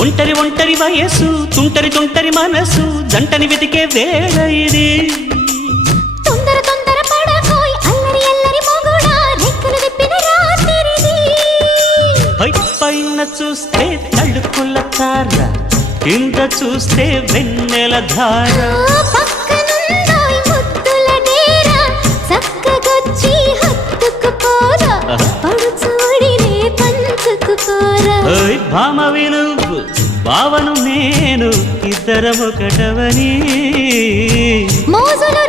ఒంటరి ఒంటరి వయసు తుంటరి తుంటరి మనసు జంటని వెతికే వేళ ఇది తొందర తొందర పడకోయ్ అల్లరి అల్లరి మొగుడా రెక్కలు విప్పిన రాత్రిది పైన చూస్తే తళుకుల తార కింద చూస్తే వెన్నెల ధార పక్కనుందోయ్ ముద్దుల డేరా చక్కగొచ్చి హత్తుకుపోరా పడుచోడినే పంచుకుపోరా భామవి నువ్వు భావను నేను ఇద్దరమొకటవని మోజులు